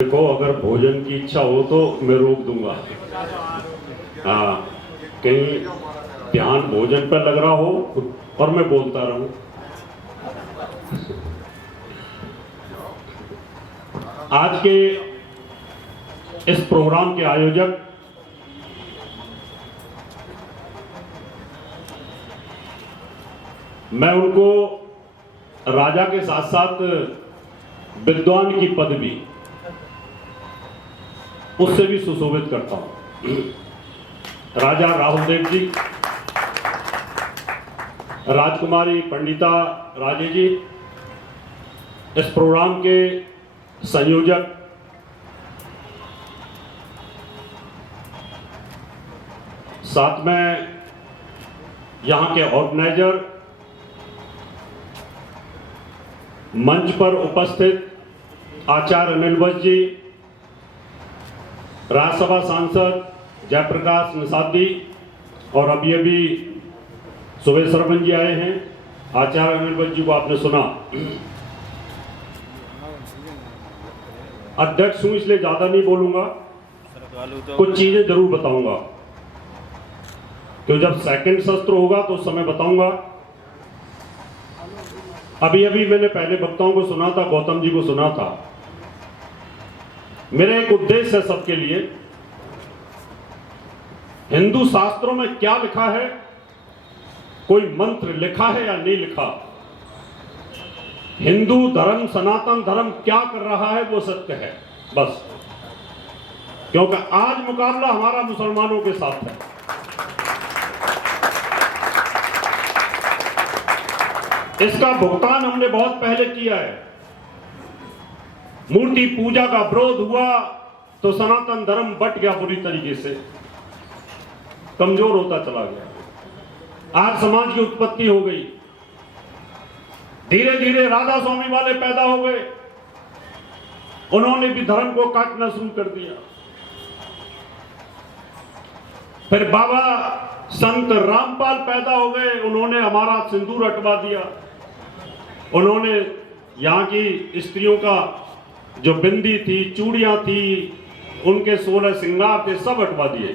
देखो, अगर भोजन की इच्छा हो तो मैं रोक दूंगा। हाँ, कहीं ध्यान भोजन पर लग रहा हो और मैं बोलता रहूं। आज के इस प्रोग्राम के आयोजक मैं उनको राजा के साथ साथ विद्वान की पदवी उससे भी सुशोभित करता हूं। राजा राहुल देव जी, राजकुमारी पंडिता राजे जी, इस प्रोग्राम के संयोजक, साथ में यहां के ऑर्गेनाइजर, मंच पर उपस्थित आचार्य अनिल वत्स जी, राज्यसभा सांसद जयप्रकाश निषादी, और अभी अभी सुबह सरपंच जी आए हैं। आचार्य अनिल वत्स जी को आपने सुना। अध्यक्ष हूं इसलिए ज्यादा नहीं बोलूंगा, कुछ चीजें जरूर बताऊंगा, तो जब सेकंड सत्र होगा तो उस समय बताऊंगा। अभी अभी मैंने पहले वक्ताओं को सुना था, गौतम जी को सुना था। मेरा एक उद्देश्य है सबके लिए, हिंदू शास्त्रों में क्या लिखा है, कोई मंत्र लिखा है या नहीं लिखा, हिंदू धर्म, सनातन धर्म क्या कर रहा है वो सत्य है बस। क्योंकि आज मुकाबला हमारा मुसलमानों के साथ है। इसका भुगतान हमने बहुत पहले किया है। मूर्ति पूजा का विरोध हुआ तो सनातन धर्म बट गया, बुरी तरीके से कमजोर होता चला गया। आज समाज की उत्पत्ति हो गई, धीरे धीरे राधा स्वामी वाले पैदा हो गए, उन्होंने भी धर्म को काटना शुरू कर दिया। फिर बाबा संत रामपाल पैदा हो गए, उन्होंने हमारा सिंदूर हटवा दिया, उन्होंने यहां की स्त्रियों का जो बिंदी थी, चूड़ियां थी, उनके 16 श्रृंगार थे, सब हटवा दिए।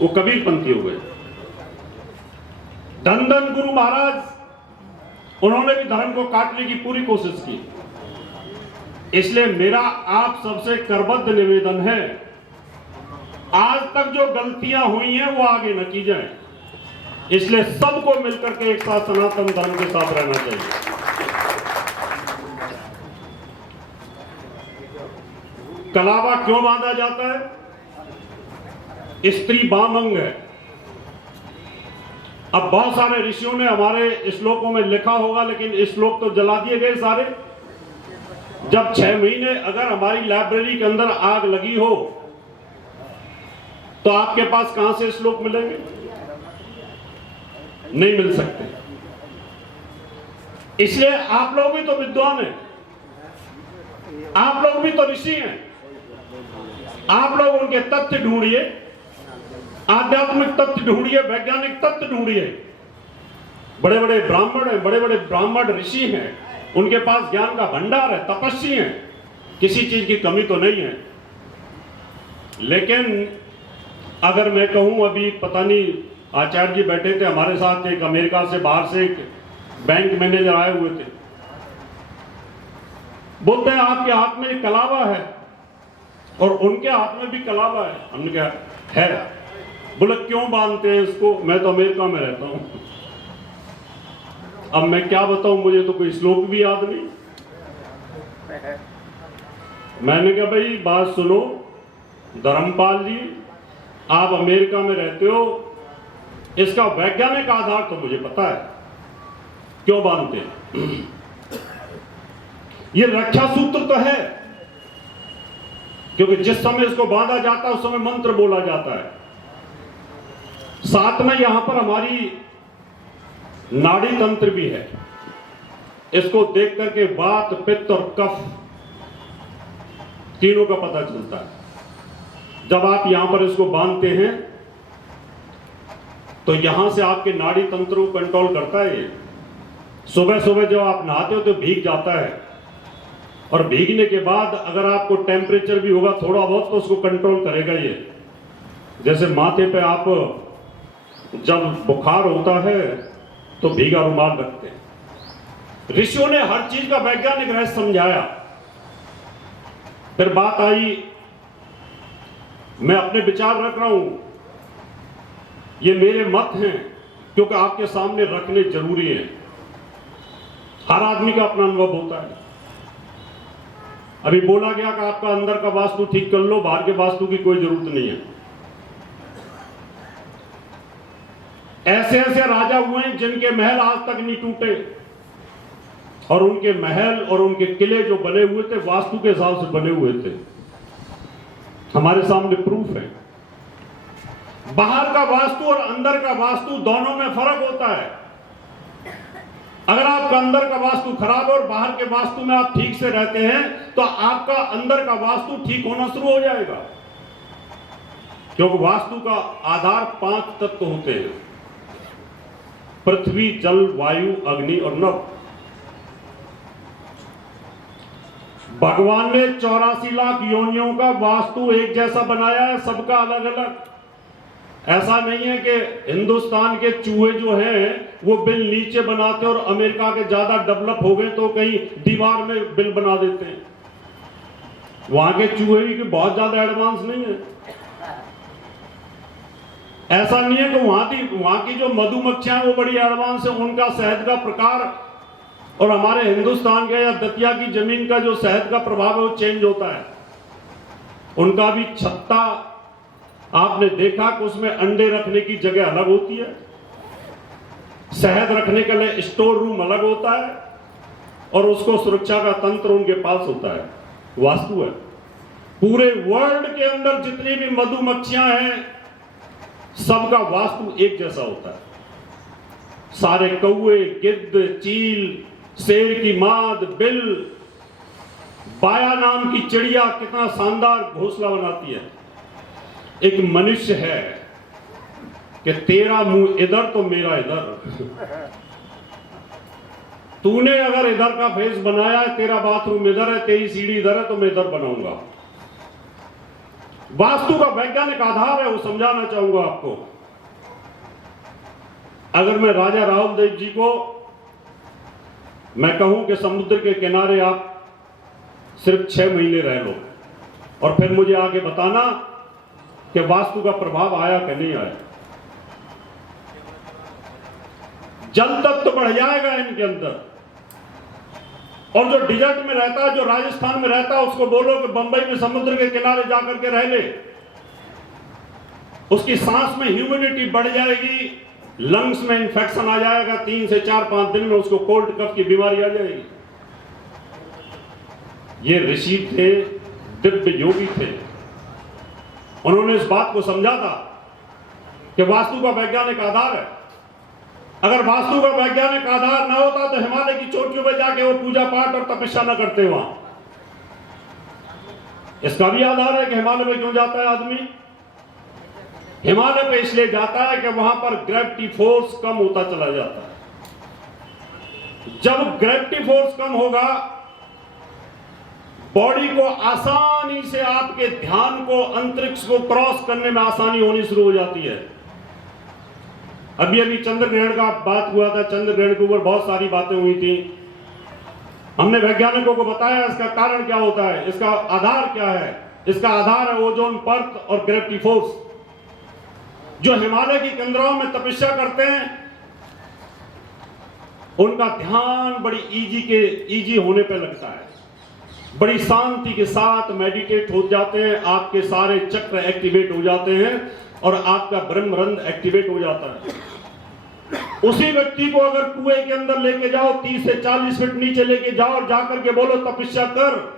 वो कबीरपंथी हो गए। धन धन गुरु महाराज, उन्होंने भी धर्म को काटने की पूरी कोशिश की। इसलिए मेरा आप सबसे करबद्ध निवेदन है, आज तक जो गलतियां हुई हैं वो आगे न की जाए। इसलिए सबको मिलकर के एक साथ सनातन धर्म के साथ रहना चाहिए। कलावा क्यों बांधा जाता है? स्त्री बामंग है। अब बहुत सारे ऋषियों ने हमारे श्लोकों में लिखा होगा, लेकिन श्लोक तो जला दिए गए सारे। जब 6 महीने अगर हमारी लाइब्रेरी के अंदर आग लगी हो तो आपके पास कहां से श्लोक मिलेंगे? नहीं मिल सकते। इसलिए आप लोग भी तो विद्वान हैं, आप लोग भी तो ऋषि हैं। आप लोग उनके तथ्य ढूंढिए, आध्यात्मिक तथ्य ढूंढिए, वैज्ञानिक तथ्य ढूंढिए। बड़े बड़े ब्राह्मण हैं, बड़े बड़े ब्राह्मण ऋषि हैं, उनके पास ज्ञान का भंडार है, तपस्वी हैं, किसी चीज की कमी तो नहीं है। लेकिन अगर मैं कहूं, अभी पता नहीं, आचार्य जी बैठे थे हमारे साथ, एक अमेरिका से बाहर से एक बैंक मैनेजर आए हुए थे, बोलते हैं आपके हाथ में कलावा है और उनके हाथ में भी कलावा है। हमने कहा है। बोले क्यों बांधते हैं इसको? मैं तो अमेरिका में रहता हूं। अब मैं क्या बताऊं, मुझे तो कोई श्लोक भी याद नहीं। मैंने कहा भाई बात सुनो धर्मपाल जी, आप अमेरिका में रहते हो, इसका वैज्ञानिक आधार तो मुझे पता है, क्यों बांधते हैं? ये रक्षा सूत्र तो है, क्योंकि जिस समय इसको बांधा जाता है उस समय मंत्र बोला जाता है। साथ में यहां पर हमारी नाड़ी तंत्र भी है। इसको देख करके वात, पित्त और कफ तीनों का पता चलता है। जब आप यहां पर इसको बांधते हैं तो यहां से आपके नाड़ी तंत्र को कंट्रोल करता है। ये सुबह सुबह जब आप नहाते हो तो भीग जाता है, और भीगने के बाद अगर आपको टेम्परेचर भी होगा थोड़ा बहुत तो उसको कंट्रोल करेगा ये। जैसे माथे पे आप जब बुखार होता है तो भीगा रुमाल रखते हैं। ऋषियों ने हर चीज का वैज्ञानिक रहस्य समझाया। फिर बात आई, मैं अपने विचार रख रहा हूं, ये मेरे मत हैं क्योंकि आपके सामने रखने जरूरी है। हर आदमी का अपना अनुभव होता है। अभी बोला गया कि आपका अंदर का वास्तु ठीक कर लो, बाहर के वास्तु की कोई जरूरत नहीं है। ऐसे ऐसे राजा हुए हैं जिनके महल आज तक नहीं टूटे, और उनके महल और उनके किले जो बने हुए थे वास्तु के हिसाब से बने हुए थे। हमारे सामने प्रूफ है। बाहर का वास्तु और अंदर का वास्तु दोनों में फर्क होता है। अगर आपका अंदर का वास्तु खराब है और बाहर के वास्तु में आप ठीक से रहते हैं तो आपका अंदर का वास्तु ठीक होना शुरू हो जाएगा। क्योंकि वास्तु का आधार 5 तत्व होते हैं, पृथ्वी, जल, वायु, अग्नि और नभ। भगवान ने 84 लाख योनियों का वास्तु एक जैसा बनाया है, सबका अलग अलग। ऐसा नहीं है कि हिंदुस्तान के चूहे जो हैं वो बिल नीचे बनाते और अमेरिका के ज्यादा डेवलप हो गए तो कहीं दीवार में बिल बना देते हैं। वहां के चूहे भी बहुत ज्यादा एडवांस नहीं है। ऐसा नहीं है कि वहां की जो मधुमक्खियां वो बड़ी एडवांस है, उनका शहद का प्रकार और हमारे हिंदुस्तान के या दतिया की जमीन का जो शहद का प्रभाव है वो चेंज होता है। उनका भी छत्ता आपने देखा कि उसमें अंडे रखने की जगह अलग होती है, शहद रखने के लिए स्टोर रूम अलग होता है, और उसको सुरक्षा का तंत्र उनके पास होता है। वास्तु है। पूरे वर्ल्ड के अंदर जितनी भी मधुमक्खियां हैं सबका वास्तु एक जैसा होता है। सारे कौवे, गिद्ध, चील, शेर की माद, बिल, बाया नाम की चिड़िया कितना शानदार घोंसला बनाती है। एक मनुष्य है कि तेरा मुंह इधर तो मेरा इधर। तूने अगर इधर का फेस बनाया है, तेरा बाथरूम इधर है, तेरी सीढ़ी इधर है, तो मैं इधर बनाऊंगा। वास्तु का वैज्ञानिक आधार है, वो समझाना चाहूंगा आपको। अगर मैं राजा राहुल देव जी को मैं कहूं कि समुद्र के किनारे आप सिर्फ 6 महीने रह लो और फिर मुझे आगे बताना कि वास्तु का प्रभाव आया कि नहीं आया, जल तत्व बढ़ जाएगा इनके अंदर। और जो डिजर्ट में रहता है, जो राजस्थान में रहता है, उसको बोलो कि बंबई में समुद्र के किनारे जाकर के रह ले, उसकी सांस में ह्यूमिडिटी बढ़ जाएगी, लंग्स में इंफेक्शन आ जाएगा, 3 से 4-5 दिन में उसको कोल्ड कफ की बीमारी आ जाएगी। ये ऋषि थे, दिव्य योगी थे, उन्होंने इस बात को समझा था कि वास्तु का वैज्ञानिक आधार है। अगर वास्तु का वैज्ञानिक आधार ना होता तो हिमालय की चोटियों पर जाके वो पूजा पाठ और तपस्या न करते वहां। इसका भी आधार है कि हिमालय में क्यों जाता है आदमी। हिमालय पे इसलिए जाता है कि वहां पर ग्रेविटी फोर्स कम होता चला जाता है। जब ग्रेविटी फोर्स कम होगा, बॉडी को आसानी से, आपके ध्यान को अंतरिक्ष को क्रॉस करने में आसानी होनी शुरू हो जाती है। अभी चंद्र ग्रहण का बात हुआ था, चंद्र ग्रहण के ऊपर बहुत सारी बातें हुई थी। हमने वैज्ञानिकों को बताया इसका कारण क्या होता है, इसका आधार क्या है। इसका आधार है ओजोन परत और ग्रेविटी फोर्स। जो हिमालय की कंदराओं में तपस्या करते हैं उनका ध्यान बड़ी इजी होने पे लगता है, बड़ी शांति के साथ मेडिटेट हो जाते हैं, आपके सारे चक्र एक्टिवेट हो जाते हैं और आपका ब्रह्मरंध्र एक्टिवेट हो जाता है। उसी व्यक्ति को अगर कुएं के अंदर लेके जाओ, 30 से 40 फीट नीचे लेके जाओ और जाकर के बोलो तपस्या कर,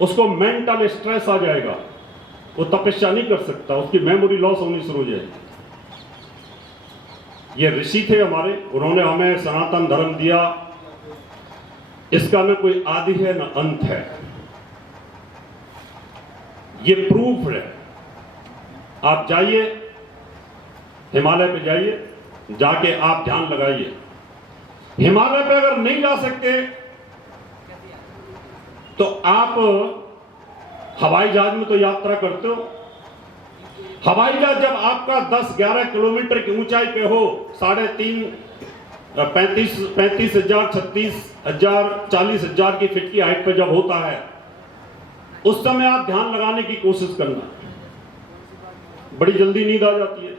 उसको मेंटल स्ट्रेस आ जाएगा, वो तपस्या नहीं कर सकता, उसकी मेमोरी लॉस होनी शुरू हो जाएगी। ये ऋषि थे हमारे, उन्होंने हमें सनातन धर्म दिया। इसका न कोई आदि है न अंत है, ये प्रूफ है। आप जाइए, हिमालय पे जाइए, जाके आप ध्यान लगाइए। हिमालय पे अगर नहीं जा सकते तो आप हवाई जहाज में तो यात्रा करते हो। हवाई जहाज जब आपका 10-11 किलोमीटर की ऊंचाई पे हो, 35,000, 36,000, 40,000 की फीट की हाइट पे जब होता है, उस समय आप ध्यान लगाने की कोशिश करना, बड़ी जल्दी नींद आ जाती है।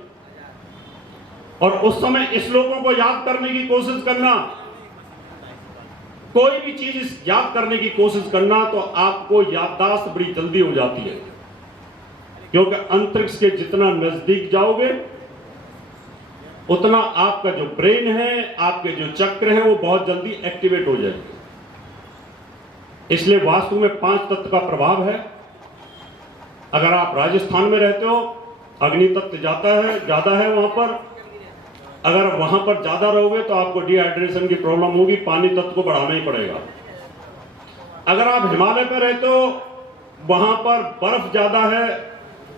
और उस समय श्लोकों को याद करने की कोशिश करना, कोई भी चीज याद करने की कोशिश करना, तो आपको याददाश्त बड़ी जल्दी हो जाती है, क्योंकि अंतरिक्ष के जितना नजदीक जाओगे उतना आपका जो ब्रेन है, आपके जो चक्र है, वो बहुत जल्दी एक्टिवेट हो जाएंगे। इसलिए वास्तु में 5 तत्व का प्रभाव है। अगर आप राजस्थान में रहते हो, अग्नि तत्व ज्यादा है वहां पर। अगर वहां पर ज्यादा रहोगे तो आपको डिहाइड्रेशन की प्रॉब्लम होगी, पानी तत्व को बढ़ाना ही पड़ेगा। अगर आप हिमालय पर रहते हो, वहां पर बर्फ ज्यादा है,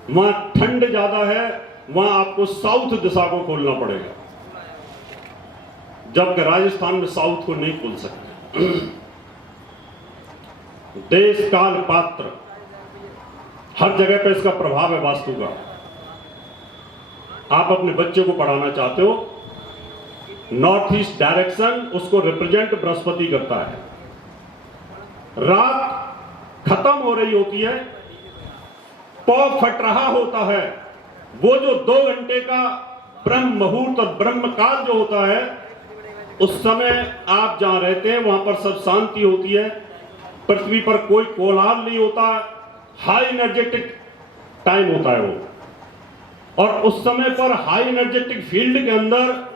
वहां ठंड ज्यादा है, वहां आपको साउथ दिशा को खोलना पड़ेगा, जबकि राजस्थान में साउथ को नहीं खोल सकते। देश काल पात्र हर जगह पे इसका प्रभाव है वास्तु का। आप अपने बच्चे को पढ़ाना चाहते हो, नॉर्थ ईस्ट डायरेक्शन उसको रिप्रेजेंट बृहस्पति करता है। रात खत्म हो रही होती है, पौ फट रहा होता है, वो जो 2 घंटे का ब्रह्म मुहूर्त और ब्रह्म काल जो होता है, उस समय आप जहां रहते हैं वहां पर सब शांति होती है, पृथ्वी पर कोई कोलाहल नहीं होता, हाई एनर्जेटिक टाइम होता है वो। और उस समय पर हाई एनर्जेटिक फील्ड के अंदर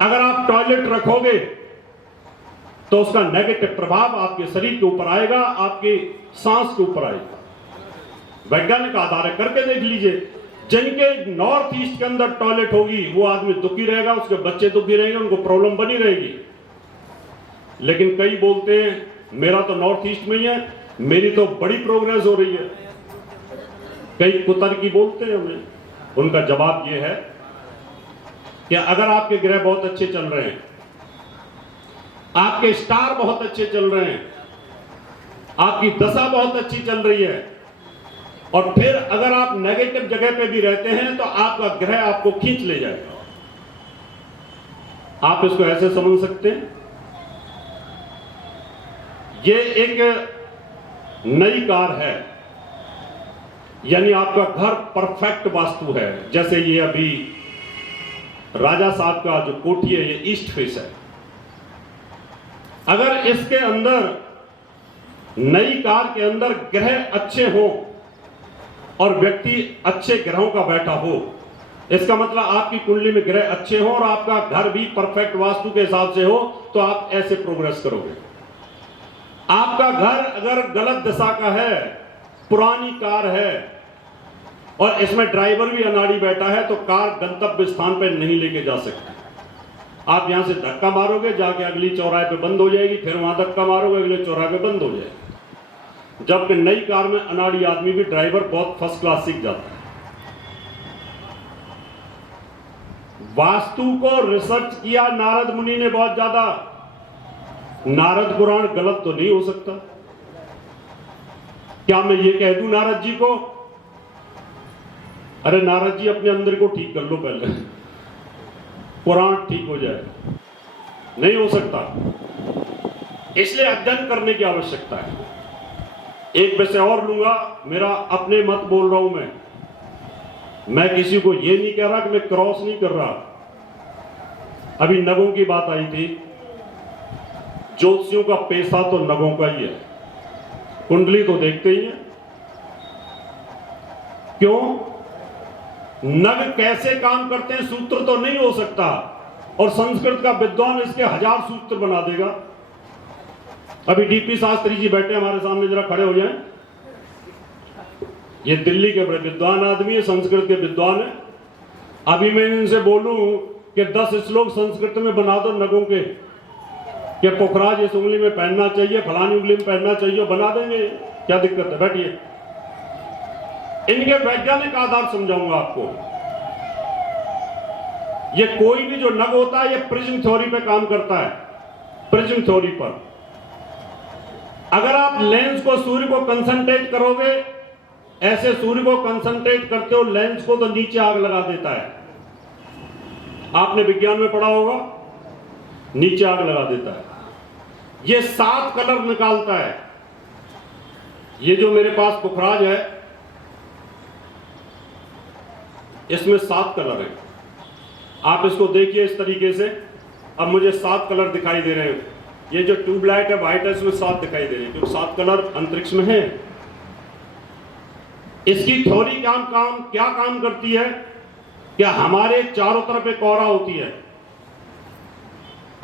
अगर आप टॉयलेट रखोगे तो उसका नेगेटिव प्रभाव आपके शरीर के ऊपर आएगा, आपके सांस के ऊपर आएगा। वैज्ञानिक आधार है, करके देख लीजिए। जिनके नॉर्थ ईस्ट के अंदर टॉयलेट होगी वो आदमी दुखी रहेगा, उसके बच्चे दुखी रहेंगे, उनको प्रॉब्लम बनी रहेगी। लेकिन कई बोलते हैं मेरा तो नॉर्थ ईस्ट में ही है, मेरी तो बड़ी प्रोग्रेस हो रही है। कई कुतर की बोलते हैं हमें। उनका जवाब यह है कि अगर आपके ग्रह बहुत अच्छे चल रहे हैं, आपके स्टार बहुत अच्छे चल रहे हैं, आपकी दशा बहुत अच्छी चल रही है, और फिर अगर आप नेगेटिव जगह पे भी रहते हैं तो आपका ग्रह आपको खींच ले जाएगा। आप इसको ऐसे समझ सकते हैं, ये एक नई कार है, यानी आपका घर परफेक्ट वास्तु है। जैसे ये अभी राजा साहब का जो कोठी है, ये ईस्ट फेस है। अगर इसके अंदर नई कार के अंदर ग्रह अच्छे हो और व्यक्ति अच्छे ग्रहों का बैठा हो, इसका मतलब आपकी कुंडली में ग्रह अच्छे हो और आपका घर भी परफेक्ट वास्तु के हिसाब से हो, तो आप ऐसे प्रोग्रेस करोगे। आपका घर अगर गलत दिशा का है, पुरानी कार है और इसमें ड्राइवर भी अनाड़ी बैठा है, तो कार गंतव्य स्थान पर नहीं लेके जा सकती। आप यहां से धक्का मारोगे, जाके अगली चौराहे पे बंद हो जाएगी, फिर वहां धक्का मारोगे, अगले चौराहे पे बंद हो जाएगी। जबकि नई कार में अनाड़ी आदमी भी ड्राइवर बहुत फर्स्ट क्लास सीख जाता है। वास्तु को रिसर्च किया नारद मुनि ने बहुत ज्यादा। नारद पुराण गलत तो नहीं हो सकता। क्या मैं ये कह दूं नारद जी को, अरे नारद जी अपने अंदर को ठीक कर लो पहले, पुराण ठीक हो जाए? नहीं हो सकता। इसलिए अध्ययन करने की आवश्यकता है। एक विषय और लूंगा, मेरा अपने मत बोल रहा हूं मैं किसी को ये नहीं कह रहा कि मैं क्रॉस नहीं कर रहा। अभी नगों की बात आई थी। ज्योतिषियों का पेशा तो नगों का ही है, कुंडली तो देखते ही हैं। क्यों? नग कैसे काम करते हैं सूत्र तो नहीं हो सकता, और संस्कृत का विद्वान इसके 1000 सूत्र बना देगा। अभी डीपी शास्त्री जी बैठे हमारे सामने, जरा खड़े हो जाएं। ये दिल्ली के बड़े विद्वान आदमी है, संस्कृत के विद्वान है। अभी मैं इनसे बोलूं कि 10 श्लोक संस्कृत में बना दो नगों के, कि पुखराज इस उंगली में पहनना चाहिए, फलानी उंगली में पहनना चाहिए, बना देंगे। क्या दिक्कत है? बैठिए, इनके वैज्ञानिक आधार समझाऊंगा आपको। ये कोई भी जो नग होता है, ये प्रिज्म थ्योरी पे काम करता है, प्रिज्म थ्योरी पर। अगर आप लेंस को सूर्य को कंसंट्रेट करोगे, ऐसे सूर्य को कंसंट्रेट करते हो लेंस को, तो नीचे आग लगा देता है। आपने विज्ञान में पढ़ा होगा, नीचे आग लगा देता है। ये 7 कलर निकालता है। ये जो मेरे पास पुखराज है, इसमें 7 कलर हैं। आप इसको देखिए इस तरीके से। अब मुझे 7 कलर दिखाई दे रहे हैं। ये जो ट्यूबलाइट है व्हाइट है, इसमें 7 दिखाई दे रहे हैं, क्योंकि 7 कलर अंतरिक्ष में है। इसकी थ्योरी क्या काम करती है? क्या हमारे चारों तरफ एक ऑरा होती है।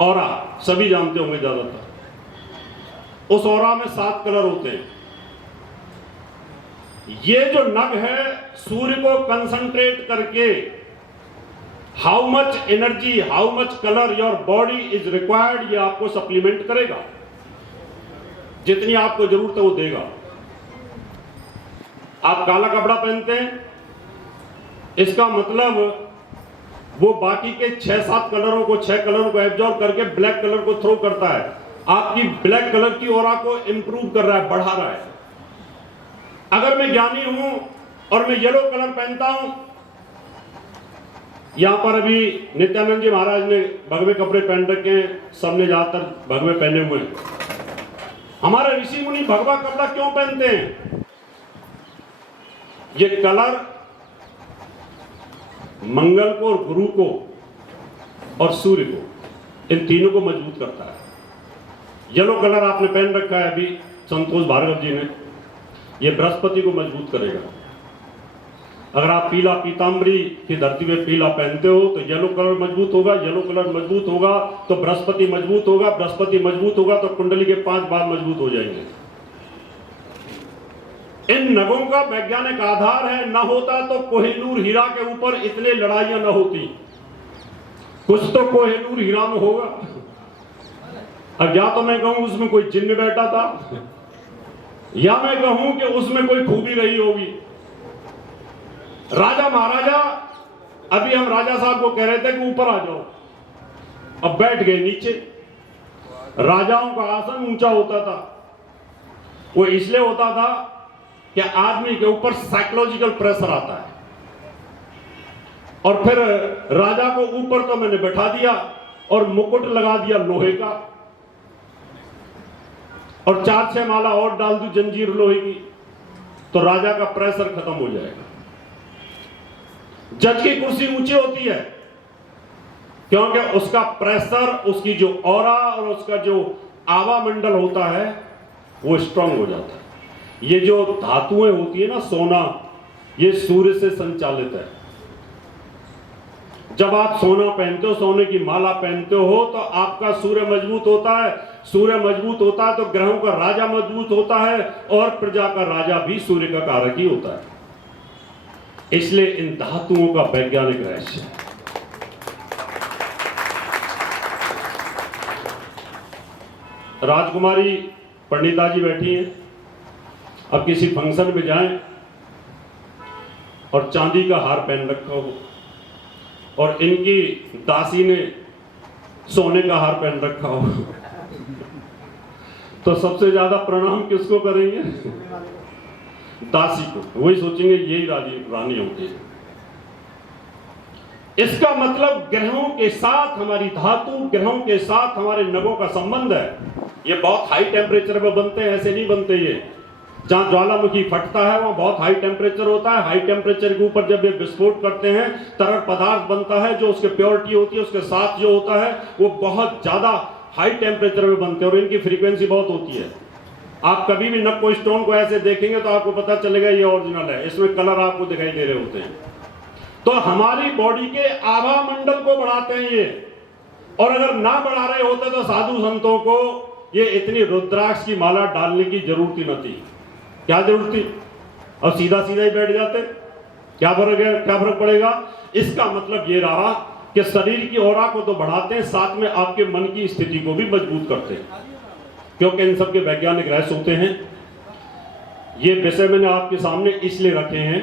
ऑरा सभी जानते होंगे ज्यादातर। उस ऑरा में 7 कलर होते हैं। ये जो नग है, सूर्य को कंसंट्रेट करके how much energy, how much colour your body is required, ये आपको सप्लीमेंट करेगा। जितनी आपको जरूरत है वो देगा। आप काला कपड़ा पहनते हैं, इसका मतलब वो बाकी के 6-7 कलरों को, 6 कलरों को एब्जॉर्ब करके ब्लैक कलर को थ्रो करता है। आपकी ब्लैक कलर की ऑरा को इंप्रूव कर रहा है, बढ़ा रहा है। अगर मैं ज्ञानी हूं और मैं येलो कलर पहनता हूं, यहां पर अभी नित्यानंद जी महाराज ने भगवे कपड़े पहन रखे हैं, सबने ज्यादातर भगवे पहने हुए हैं। हमारे ऋषि मुनि भगवा कपड़ा क्यों पहनते हैं? ये कलर मंगल को और गुरु को और सूर्य को, इन तीनों को मजबूत करता है। येलो कलर आपने पहन रखा है अभी संतोष भार्गव जी ने, ये बृहस्पति को मजबूत करेगा। अगर आप पीला पीतांबरी की धरती पे पीला पहनते हो तो येलो कलर मजबूत होगा, येलो कलर मजबूत होगा तो बृहस्पति मजबूत होगा, बृहस्पति मजबूत होगा तो कुंडली के 5 बार मजबूत हो जाएंगे। इन नगों का वैज्ञानिक आधार है। न होता तो कोहिनूर हीरा के ऊपर इतने लड़ाइयां न होती। कुछ तो कोहिनूर हीरा में होगा। अब या तो मैं कहूं उसमें कोई जिन्न बैठा था, या मैं कहूं कि उसमें कोई खूबी रही होगी। राजा महाराजा, अभी हम राजा साहब को कह रहे थे कि ऊपर आ जाओ, अब बैठ गए नीचे। राजाओं का आसन ऊंचा होता था। वो इसलिए होता था कि आदमी के ऊपर साइकोलॉजिकल प्रेशर आता है। और फिर राजा को ऊपर तो मैंने बैठा दिया और मुकुट लगा दिया लोहे का, और 4-6 माला और डाल दूं जंजीर लोहे की, तो राजा का प्रेशर खत्म हो जाएगा। जज की कुर्सी ऊंची होती है क्योंकि उसका प्रेशर, उसकी जो ऑरा और उसका जो आवा मंडल होता है वो स्ट्रांग हो जाता है। ये जो धातुएं होती है ना, सोना, ये सूर्य से संचालित है। जब आप सोना पहनते हो, सोने की माला पहनते हो, तो आपका सूर्य मजबूत होता है। सूर्य मजबूत होता है तो ग्रहों का राजा मजबूत होता है, और प्रजा का राजा भी सूर्य का कारक ही होता है। इसलिए इन धातुओं का वैज्ञानिक रहस्य है। राजकुमारी पंडिता जी बैठी हैं। अब किसी फंक्शन में जाएं और चांदी का हार पहन रखा हो, और इनकी दासी ने सोने का हार पहन रखा हो, तो सबसे ज्यादा प्रणाम किसको करेंगे? दासी को। वही सोचेंगे यही रानी होती है। इसका मतलब ग्रहों के साथ हमारी धातु, ग्रहों के साथ हमारे नगों का संबंध है। ये बहुत हाई टेम्परेचर में बनते हैं, ऐसे नहीं बनते। ये जहां ज्वालामुखी फटता है वहां बहुत हाई टेम्परेचर होता है। हाई टेम्परेचर के ऊपर जब ये विस्फोट करते हैं, तरल पदार्थ बनता है, जो उसके प्योरिटी होती है, उसके साथ जो होता है वो बहुत ज्यादा हाई टेम्परेचर में बनते हैं, और इनकी फ्रीक्वेंसी बहुत होती है। आप कभी भी नक्को स्टोन को ऐसे देखेंगे तो आपको पता चलेगा ये ओरिजिनल है। इसमें कलर आपको दिखाई दे रहे होते हैं। तो हमारी बॉडी के आभा मंडल को बढ़ाते हैं ये। और अगर ना बढ़ा रहे होते तो साधु संतों को ये इतनी रुद्राक्ष की माला डालने की जरूरत ही न थी। क्या जरूरत थी? अब सीधा सीधा ही बैठ जाते। क्या फर्क है? क्या फर्क पड़ेगा? इसका मतलब ये रहा कि शरीर की ऑरा को तो बढ़ाते हैं, साथ में आपके मन की स्थिति को भी मजबूत करते हैं, क्योंकि इन सब के वैज्ञानिक रहस्य होते हैं। ये विषय मैंने आपके सामने इसलिए रखे हैं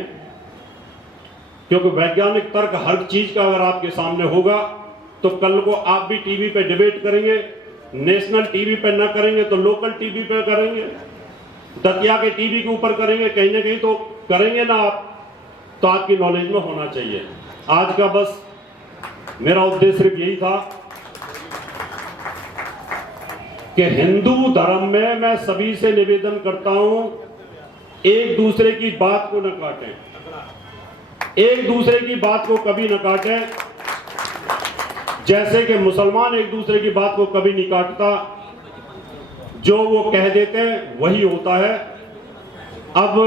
क्योंकि वैज्ञानिक तर्क हर चीज का अगर आपके सामने होगा तो कल को आप भी टीवी पे डिबेट करेंगे नेशनल टीवी पे ना करेंगे तो लोकल टीवी पे करेंगे, दतिया के टीवी के ऊपर करेंगे, कहीं ना कहीं तो करेंगे ना आप, तो आपकी नॉलेज में होना चाहिए। आज का बस मेरा उद्देश्य सिर्फ यही था कि हिंदू धर्म में मैं सभी से निवेदन करता हूं, एक दूसरे की बात को न काटें, एक दूसरे की बात को कभी न काटें। जैसे कि मुसलमान एक दूसरे की बात को कभी नहीं काटता, जो वो कह देते हैं वही होता है। अब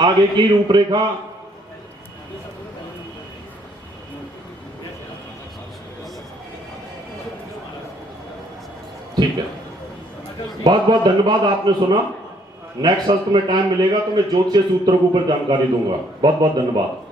आगे की रूपरेखा, ठीक है, बहुत बहुत धन्यवाद, आपने सुना। नेक्स्ट सत्र में टाइम मिलेगा तो मैं ज्योतिष सूत्र के ऊपर जानकारी दूंगा। बहुत बहुत धन्यवाद।